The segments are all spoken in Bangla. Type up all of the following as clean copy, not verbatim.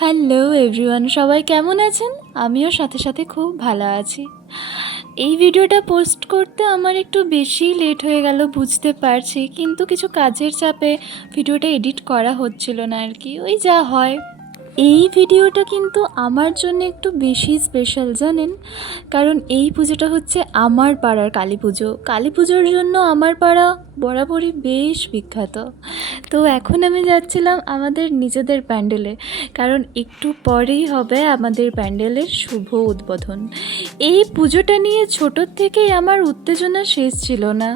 হ্যালো এভরিওয়ান, সবাই কেমন আছেন? আমিও সাথে সাথে খুব ভালো আছি। এই ভিডিওটা পোস্ট করতে আমার একটু বেশি লেট হয়ে গেল বুঝতে পারছি, কিন্তু কিছু কাজের চাপে ভিডিওটা এডিট করা হচ্ছিল না আর কি, ওই যা হয়। এই ভিডিওটা কিন্তু আমার জন্য একটু বেশি স্পেশাল জানেন, কারণ এই পুজোটা হচ্ছে আমার পাড়ার কালী পুজো। কালী পুজোর জন্য আমার পাড়া বরাবরই বেশ বিখ্যাত। তো এখন আমি যাচ্ছিলাম আমাদের নিজেদের প্যান্ডেলে, কারণ একটু পরেই হবে আমাদের প্যান্ডেলের শুভ উদ্বোধন। এই পুজোটা নিয়ে ছোটোর থেকেই আমার উত্তেজনা শেষ ছিল না।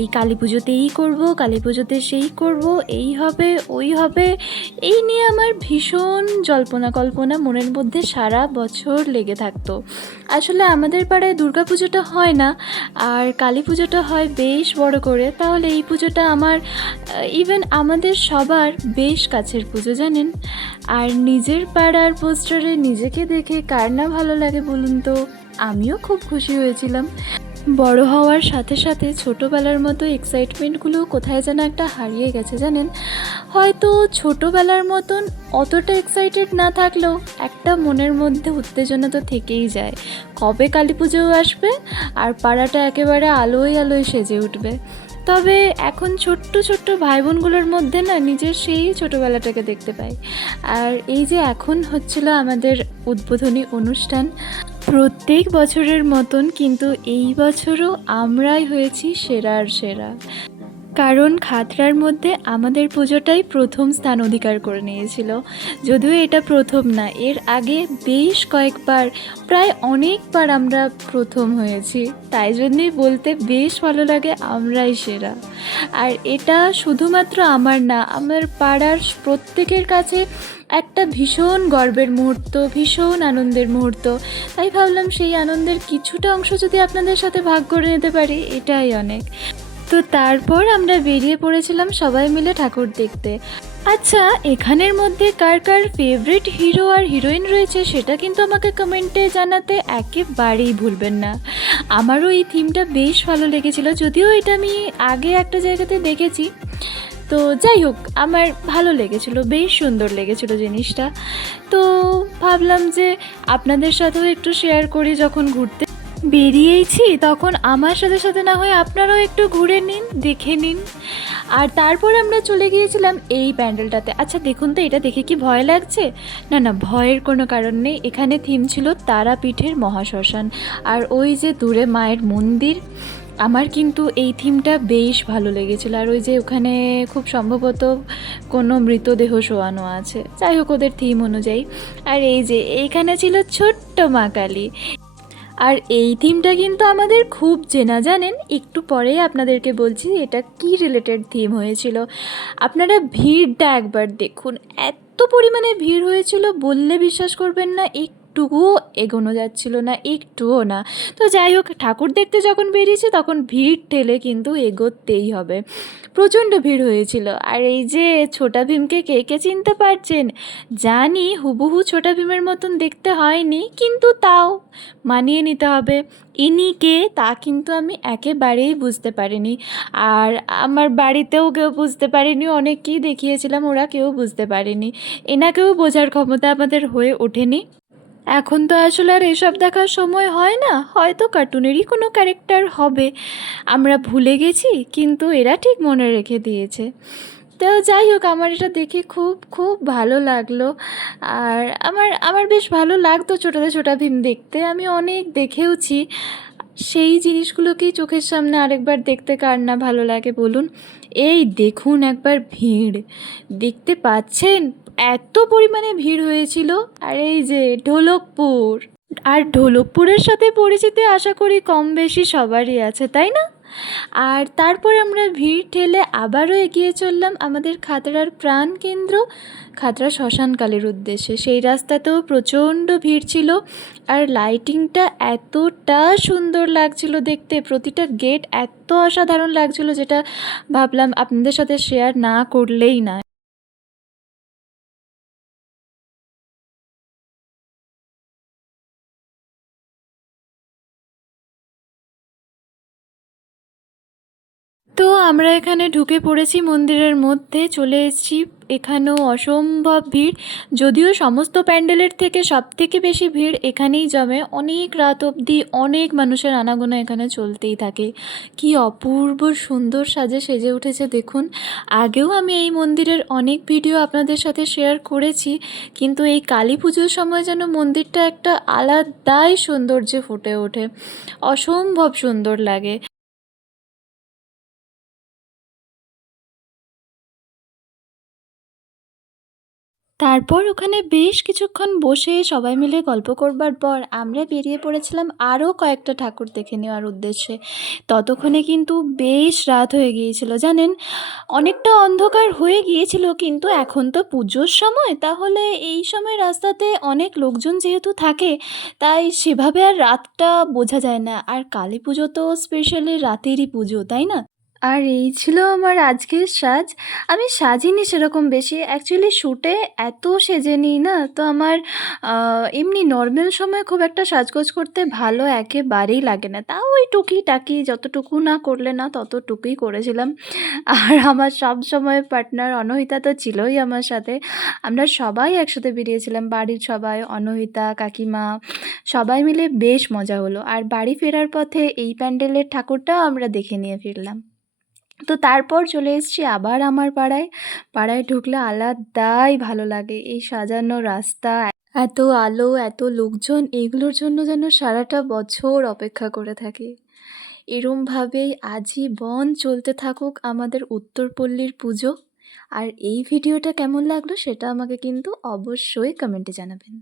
এই কালী পুজোতে এই করবো, কালী পুজোতে সেই করব, এই হবে ওই হবে, এই নিয়ে আমার ভীষণ জল্পনা কল্পনা মনের মধ্যে সারা বছর লেগে থাকতো। আসলে আমাদের পাড়ায় দুর্গা পুজোটা হয় না, আর কালী পুজোটা হয় বেশ বড় করে। তাহলে এই পুজোটা আমার ইভেন আমাদের সবার বেশ কাছের পুজো জানেন। আর নিজের পাড়ার পোস্টারে নিজেকে দেখে কার না ভালো লাগে বলুন তো? আমিও খুব খুশি হয়েছিলাম। বড় হওয়ার সাথে সাথে ছোটোবেলার মতো এক্সাইটমেন্টগুলো কোথায় যেন একটা হারিয়ে গেছে জানেন। হয়তো ছোটোবেলার মতন অতটা এক্সাইটেড না থাকলেও একটা মনের মধ্যে উত্তেজনা তো থেকেই যায়, কবে কালী পুজো আসবে আর পাড়াটা একেবারে আলোয় আলোয় সেজে উঠবে। তবে এখন ছোট্ট ছোট্ট ভাই বোনগুলোর মধ্যে না নিজের সেই ছোটোবেলাটাকে দেখতে পাই। আর এই যে এখন হচ্ছিল আমাদের উদ্বোধনী অনুষ্ঠান, প্রত্যেক বছরের মতন কিন্তু এই বছরও আমরাই হয়েছি সেরার সেরা। কারণ খাতড়ার মধ্যে আমাদের পুজোটাই প্রথম স্থান অধিকার করে নিয়েছিল। যদিও এটা প্রথম না, এর আগে বেশ কয়েকবার, প্রায় অনেকবার আমরা প্রথম হয়েছি। তাই জন্যই বলতে বেশ ভালো লাগে আমরাই সেরা। আর এটা শুধুমাত্র আমার না, আমার পাড়ার প্রত্যেকের কাছে একটা ভীষণ গর্বের মুহূর্ত, ভীষণ আনন্দের মুহূর্ত। তাই ভাবলাম সেই আনন্দের কিছুটা অংশ যদি আপনাদের সাথে ভাগ করে নিতে পারি, এটাই অনেক। তো তারপর আমরা বেরিয়ে পড়েছিলাম সবাই মিলে ঠাকুর দেখতে। আচ্ছা, এখানের মধ্যে কার কার ফেভারিট হিরো আর হিরোইন রয়েছে সেটা কিন্তু আমাকে কমেন্টে জানাতে একেবারেই ভুলবেন না। আমারও এই থিমটা বেশ ভালো লেগেছিল, যদিও এটা আমি আগে একটা জায়গাতে দেখেছি। তো যাই হোক, আমার ভালো লেগেছিল, বেশ সুন্দর লেগেছিল জিনিসটা। তো ভাবলাম যে আপনাদের সাথেও একটু শেয়ার করি। যখন ঘুরতে বেরিয়েছি তখন আমার সাথে সাথে না হয় আপনারাও একটু ঘুরে নিন, দেখে নিন। আর তারপর আমরা চলে গিয়েছিলাম এই প্যান্ডেলটাতে। আচ্ছা দেখুন তো, এটা দেখে কি ভয় লাগছে? না না, ভয়ের কোনো কারণ নেই। এখানে থিম ছিল তারাপীঠের মহাশ্মশান, আর ওই যে দূরে মায়ের মন্দির। আমার কিন্তু এই থিমটা বেশ ভালো লেগেছিলো। আর ওই যে ওখানে খুব সম্ভবত কোনো মৃতদেহ শোয়ানো আছে, যাই হোক ওদের থিম অনুযায়ী। আর এই যে এইখানে ছিল ছোট্ট মা কালী। আর এই থিমটা কিন্তু আমাদের খুব চেনা জানেন, একটু পরেই আপনাদেরকে বলছি এটা কি রিলেটেড থিম হয়েছিল। আপনারা ভিড়টা একবার দেখুন, এত পরিমাণে ভিড় হয়েছিল বললে বিশ্বাস করবেন না, একটুকুও এগোনো যাচ্ছিল না, একটুও না। তো যাই হোক, ঠাকুর দেখতে যখন বেরিয়েছি তখন ভিড় ঠেলে কিন্তু এগোতেই হবে। প্রচণ্ড ভিড় হয়েছিল। আর এই যে ছোটা ভীমকে কে কে চিনতে পারছেন? জানি হুবহু ছোটা ভীমের মতন দেখতে হয়নি, কিন্তু তাও মানিয়ে নিতে হবে। ইনি কে তা কিন্তু আমি একেবারেই বুঝতে পারিনি। আর আমার বাড়িতেও কেউ বুঝতে পারেনি, অনেককেই দেখিয়েছিলাম, ওরা কেউ বুঝতে পারেনি। এনাকেও বোঝার ক্ষমতা আমাদের হয়ে ওঠেনি। এখন তো আসলে আর এসব দেখার সময় হয় না, হয়তো কার্টুনেরই কোনো ক্যারেক্টার হবে, আমরা ভুলে গেছি, কিন্তু এরা ঠিক মনে রেখে দিয়েছে। তো যাই হোক, আমার এটা দেখে খুব খুব ভালো লাগলো। আর আমার আমার বেশ ভালো লাগতো ছোটাতে ছোটা ভীম দেখতে, আমি অনেক দেখেওছি। সেই জিনিসগুলোকেই চোখের সামনে আরেকবার দেখতে কার না ভালো লাগে বলুন। এই দেখুন একবার ভিড়, দেখতে পাচ্ছেন এত পরিমাণে ভিড় হয়েছিল। আর এই যে ঢোলকপুর, আর ঢোলকপুরের সাথে পরিচিতি আশা করি কম বেশি সবারই আছে, তাই না? আর তারপর আমরা ভিড় ঠেলে আবারও এগিয়ে চললাম আমাদের খাতড়ার প্রাণকেন্দ্র খাতড়া শ্মশানকালীর উদ্দেশ্যে। সেই রাস্তাতেও প্রচণ্ড ভিড় ছিল, আর লাইটিংটা এতটা সুন্দর লাগছিল দেখতে, প্রতিটা গেট এত অসাধারণ লাগছিল, যেটা ভাবলাম আপনাদের সাথে শেয়ার না করলেই না। তো আমরা এখানে ঢুকে পড়েছি মন্দিরের মধ্যে, চলে এসেছি। এখানেও অসম্ভব ভিড়, যদিও সমস্ত প্যান্ডেলের থেকে সবথেকে বেশি ভিড় এখানেই জমে। অনেক রাত অবধি অনেক মানুষের আনাগোনা এখানে চলতেই থাকে। কি অপূর্ব সুন্দর সাজে সেজে উঠেছে দেখুন। আগেও আমি এই মন্দিরের অনেক ভিডিও আপনাদের সাথে শেয়ার করেছি, কিন্তু এই কালী পুজোর সময় যেন মন্দিরটা একটা আলাদাই সৌন্দর্যে ফুটে ওঠে, অসম্ভব সুন্দর লাগে। তারপর ওখানে বেশ কিছুক্ষণ বসে সবাই মিলে গল্প করবার পর আমরা বেরিয়ে পড়েছিলাম আরও কয়েকটা ঠাকুর দেখে নেওয়ার উদ্দেশ্যে। ততক্ষণে কিন্তু বেশ রাত হয়ে গিয়েছিল জানেন, অনেকটা অন্ধকার হয়ে গিয়েছিল। কিন্তু এখন তো পুজোর সময়, তাহলে এই সময় রাস্তাতে অনেক লোকজন যেহেতু থাকে, তাই সেভাবে আর রাতটা বোঝা যায় না। আর কালী পুজো তো স্পেশালি রাতেরই পুজো, তাই না? আর এই ছিল আমার আজকের সাজ। আমি সাজিনি সেরকম বেশি। অ্যাকচুয়ালি শ্যুটে এত সেজে নিই না, তো আমার এমনি নর্মাল সময় খুব একটা সাজগোজ করতে ভালো একেবারেই লাগে না। তাও ওই টুকিটাকি যতটুকু না করলে না ততটুকুই করেছিলাম। আর আমার সবসময়ের পার্টনার অনহিতা তো ছিলই আমার সাথে। আমরা সবাই একসাথে বেরিয়েছিলাম, বাড়ির সবাই, অনহিতা, কাকিমা, সবাই মিলে বেশ মজা হলো। আর বাড়ি ফেরার পথে এই প্যান্ডেলের ঠাকুরটাও আমরা দেখে নিয়ে ফিরলাম। তো তারপর চলে এসেছি আবার আমার পাড়ায়। পাড়ায় ঢুকলে আলাদাই ভালো লাগে। এই সাজানো রাস্তা, এত আলো, এত লোকজন, এগুলোর জন্য যেন সারাটা বছর অপেক্ষা করে থাকি। এরমভাবেই আজীবন চলতে থাকুক আমাদের উত্তরপল্লীর পুজো। আর এই ভিডিওটা কেমন লাগলো সেটা আমাকে কিন্তু অবশ্যই কমেন্টে জানাবেন।